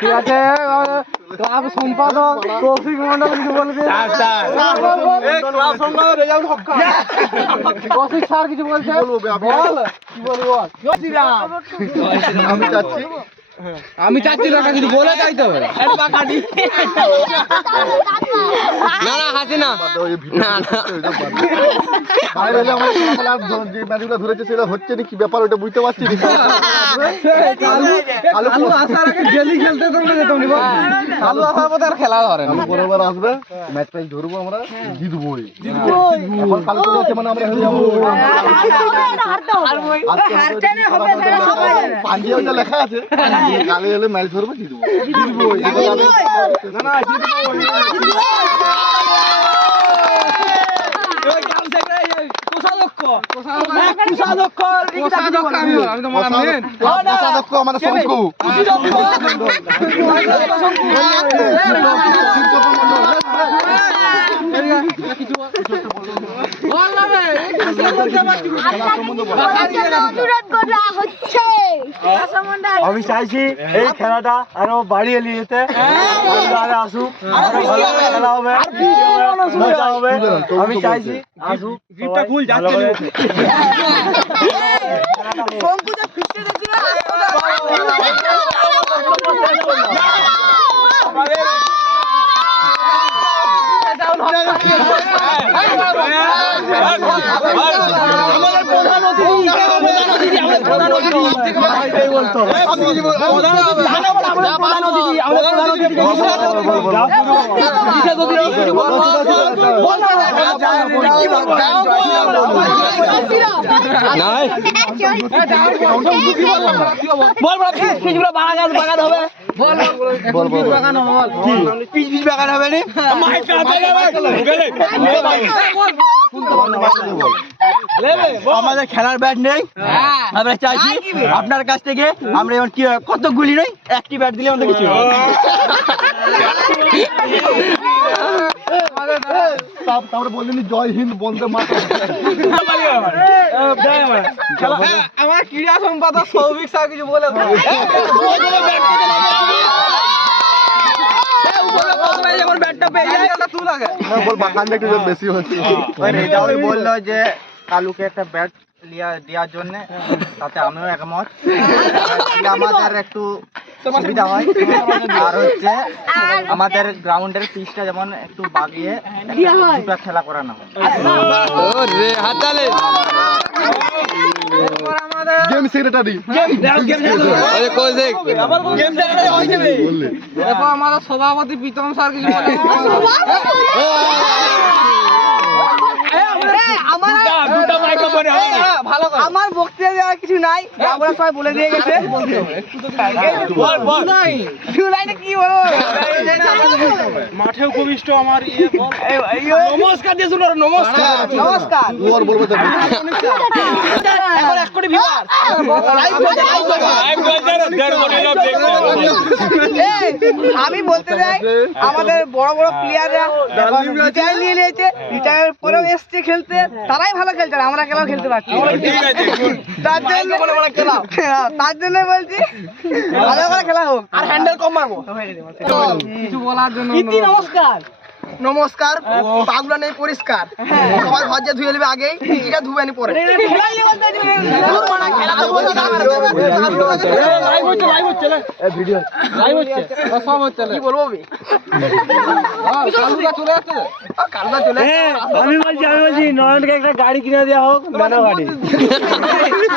ঠিক আছে, ক্লাব সম্পাদক কৌশিক মন্ডল কিছু বলবে? কৌশিক স্যার কিছু বলছে? বল কি বলবো? আমি চাচ্ছি না কিছু বলে যাই তো। না না হাসি না, ধরেছে সেটা হচ্ছে কি ব্যাপার ওটা বুঝতে পারছি। আলু আসার আগে গেলি খেলতে তোমরা যেত নি, আলু আসার পর আর খেলা ধরে না। পরেরবার আসবে ম্যাচ প্রাইজ ধরবো, আমরা জিতবই। এখন কাল করে হচ্ছে মানে আমরা হেরে যাবো। পাঞ্জে ওইটা লেখা আছে, কালে এলে ম্যাচ ধরবো, জিতবো। আমি চাইছি এই খেলাটা আরো বাড়িয়ে নিয়ে যেতে, আসুক, খেলা হবে, মজা হবে। আমি চাইছি আসুক, আমাদের খেলার ব্যাট নেই, আমরা চাইছি আপনার কাছ থেকে আমরা এমন কি কত গুলি নেই, একটি ব্যাট দিলে আমাদের কিছু তারপরে বললেন জয় হিন্দ বন্দে মাতরম। আমার ক্রীড়া সম্পাদক সৌভিক স্যার কিছু বলে বেশি হচ্ছে। বললো যে কালুকে একটা ব্যাট দেওয়ার জন্য, তাতে আমিও একমত। আমাদের একটু সুবিধা হয়, আর হচ্ছে আমাদের গ্রাউন্ডের পিচটা যেমন একটু বাগিয়ে দুটো খেলা করানো হয়। গেম সেক্রেটারি আমাদের সভাপতি প্রীতম স্যার কিছু বলে? আমার বক্তৃতা দেওয়ার কিছু নাই, আমরা সবাই বলে দিয়ে গেছে। কি বলবো, মাঠে উপবিষ্ট আমার নমস্কার দিয়ে শুনো, নমস্কার নমস্কার। ওর বলবো তো এখন 1 কোটি ভিউয়ার আমি বলতে চাই, আমাদের বড় বড় প্লেয়াররা রিটায়ার নিয়ে নিয়েছে, রিটায়ার পরেও এসছে খেলতে, তারাই ভালো খেলছে, আমরা খেলাও খেলতে পারছি। তার জন্য বলছি ভালো করে খেলা হোক, আর হ্যান্ডেল কম মারবো। কিছু বলার জন্য নমস্কার নমস্কার। পাগুলা নেই পরিষ্কার, সবাই ঘর যে ধুয়ে নেবে আগেই, নিজেটা ধুবে নি পরে। কি বলবো আমি বলছি নয়নকে একটা গাড়ি কিনে দেওয়া হোক, গাড়ি